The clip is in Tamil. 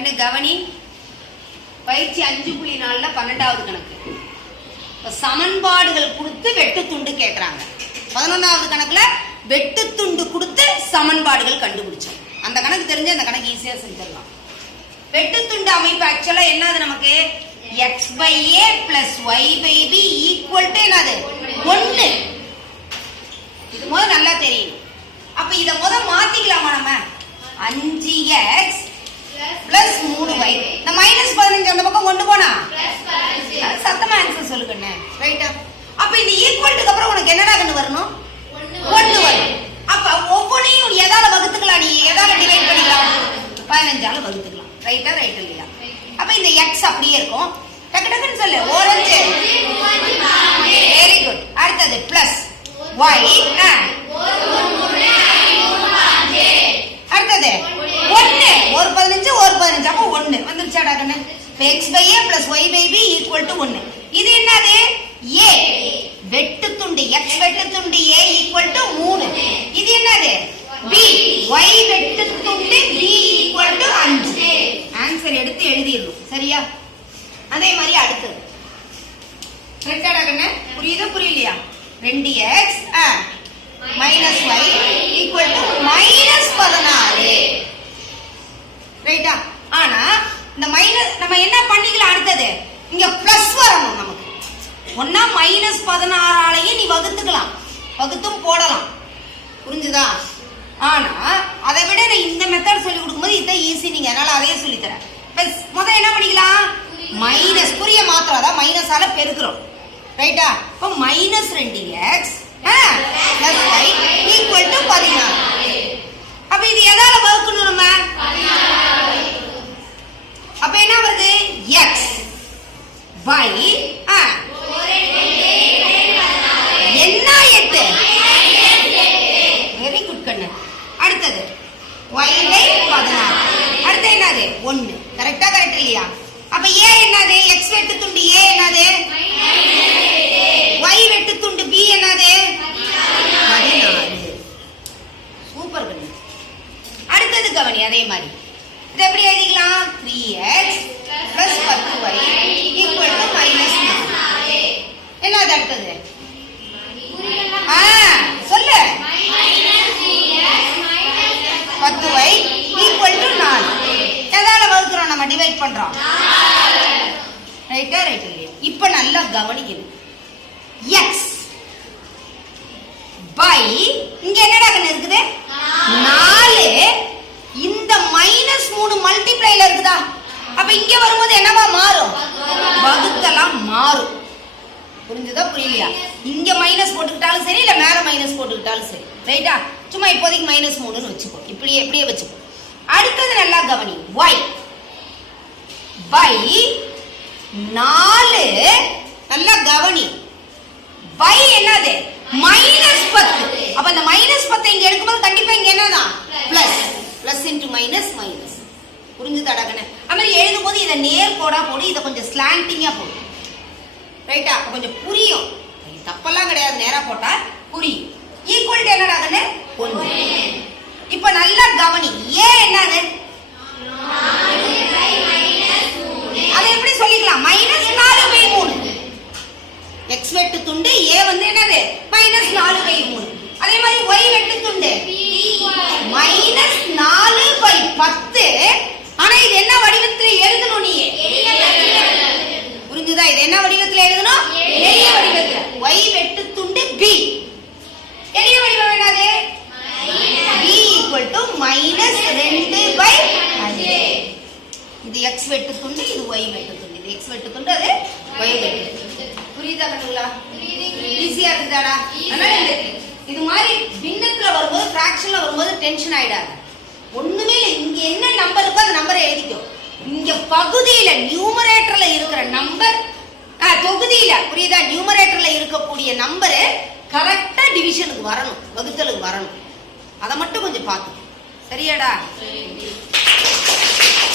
கண்ணு கவனி. பயிற்சி 5.4 12வது கணக்கு. சமன்பாடுகள் கொடுத்து வெட்டு துண்டு கேட்கறாங்க. 11வது கணக்குல வெட்டு துண்டு கொடுத்து சமன்பாடுகள் கண்டுபிடிச்சோம். அந்த கணக்கு தெரிஞ்சு அந்த கணக்கு ஈஸியா செஞ்சிடலாம். வெட்டு துண்டு அமைப்பு ஆக்சுவலா என்னது நமக்கு x/a + y/b = என்னது 1. இது முத நல்லா தெரியும். அப்ப இத முத மாத்திக்கலாமா நம்ம 5x + 3y. இந்த -15 அந்த பக்கம் கொண்டு போனா சத்தமா ஆன்சர் சொல்லு கண்ணே. ரைட்டா? அப்ப இந்த ஈக்குவல்ட்டுக்கு அப்புறம் உனக்கு என்னடா கண்ணு வரணும் 1 வரும். அப்ப ஒவ்வொன்றையும் எதால வகுத்துக்கலாம், நீ எதால டிவைட் பண்ணிக்கலாம் 15ஆல வகுத்துக்கலாம். ரைட்டா? ரைட் இல்லையா? அப்ப இந்த x அப்படியே இருக்கும். டக்கு டக்குன்னு சொல்லு. ஓரஞ்சு. Very good. அடுத்தது பிளஸ் y. அடுத்தது 1. ஒரு 15 ஒரு 15. அப்ப 1 வந்துருச்சாடா கண்ணு? x/a + y/b = 1. இது என்னது a. வெட்டு துண்டு x வெட்டு துண்டு a = 3. இது என்னது b. y வெட்டு துண்டு b = 5. ஆன்சர் எடுத்து எழுதிடணும். சரியா? அதே மாதிரி அடுத்து கரெக்டாடா கண்ணு? புரியுதா புரியலையா? 2x - y = -16. ரைட்டா? ஆனா இந்த மைனஸ் நம்ம என்ன பண்ணிக்கலாம், அடுத்தது இங்க பிளஸ் வரணும் நமக்கு. ஒண்ணா -16ஆலையும் நீ வகுத்துக்கலாம், வகுத்தும் போடலாம். புரிஞ்சுதா? ஆனா அதை விட நான் இந்த மெத்தட் சொல்லி கொடுக்கும்போது இதான் ஈஸி. நீங்க அதனால அதையே சொல்லித்தரேன். முதல்ல என்ன பண்ணிக்கலாம், மைனஸ் குறிய மாத்திரம் மைனஸால பெருக்கிறோம். ரைட்டா? இப்போ -2x + y = 16. அப்ப இது எதால வகுக்கணும் நம்ம? அப்ப என்ன வருது x y என்ன 8. வெரி குட் கண்ணு. அடுத்தது y/16. அடுத்து என்னது 1. கரெக்டா? கரெக்ட் இல்லையா? அப்ப a என்னது x வெட்டு துண்டு a என்னது y வெட்டு துண்டு b என்னது 16. சூப்பர் கண்ணு. அடுத்தது கவனி. அதே மாதிரி இது எப்படி எழுதிக்கலாம்? 3x + 10y = -4. என்னது அடுத்தது? சொல்லு. 10y = 4. எதால வகுக்கிறோம் நம்ம? டிவைட் பண்றோம். ரைட்டா? ரைட் இல்லையா? இப்ப நல்லா கவனிக்கணும். x by இங்க என்னடா கண்ணு இருக்குது 4. இந்த -3 மல்டிப்ளைல இருக்குதா? அப்ப இங்க வரும்போது என்னவா மாறும்? வகுத்தலாம் மாறும். புரிஞ்சுதா புரியலையா? இங்க மைனஸ் போட்டுக்கிட்டாலும் சரி, இல்ல மேல மைனஸ் போட்டுக்கிட்டாலும் சரி. ரைட்டா? சும்மா இப்போதைக்கு -3ன்னு வச்சுக்கோ. இப்படியே எப்படியே வச்சுக்கோ. அடுத்தது நல்லா கவனி. y by 4. நல்லா கவனி. by என்னது -10. அப்ப இந்த -10 இங்க எடுக்கும்போது கண்டிப்பா இங்க என்னதான் plus. Plus into minus minus. புரிஞ்சுதாடா கண்ணு? அது மாதிரி எழுதும் போது இதை நேர் கோடா போடு, இதை கொஞ்சம் ஸ்லாண்டிங்கா போடு. ரைட்டா? அப்ப கொஞ்சம் புரியும். தப்பெல்லாம் கிடையாது, நேரா போட்டா புரியும். ஈக்குவல் என்னடா கண்ணு 1. இப்ப நல்லா கவனி. ஏ என்னது அதை எப்படி சொல்லிக்கலாம்? -4/3. x வெட்டு துண்டு a வந்து என்னது -4/3. அதே மாதிரி y வெட்டு துண்டு -4/10. ஆனா இது என்ன வடிவத்துல எழுதணும்? நீ புரிஞ்சுதா? இது என்ன வடிவத்துல எழுதணும்? எளிய வடிவத்துல. y வெட்டு துண்டு b. எளிய வடிவம் என்னது? b = -2/5. இது x வெட்டு துண்டு, இது y வெட்டு துண்டு. இது x வெட்டு துண்டு, அது y வெட்டு துண்டு. புரியுதா கண்ணுங்களா? ஈஸியா இருக்குதாடா? அதனால இது மாதிரி பின்னத்துல வரும்போது, ஃபிராக்ஷன்ல வரும்போது டென்ஷன் ஆயிடாது. ஒண்ணுமே இல்லை. இங்க என்ன நம்பர் இருக்கோ அந்த நம்பரை எழுதிக்கோ. இங்க பகுதியில நியூமரேட்டர்ல இருக்கிற நம்பர், தொகுதியில புரியுதா, நியூமரேட்டர்ல இருக்கக்கூடிய நம்பரு கரெக்டா டிவிஷனுக்கு வரணும், வகுத்தலுக்கு வரணும். அதை மட்டும் கொஞ்சம் பார்த்து. சரியாடா?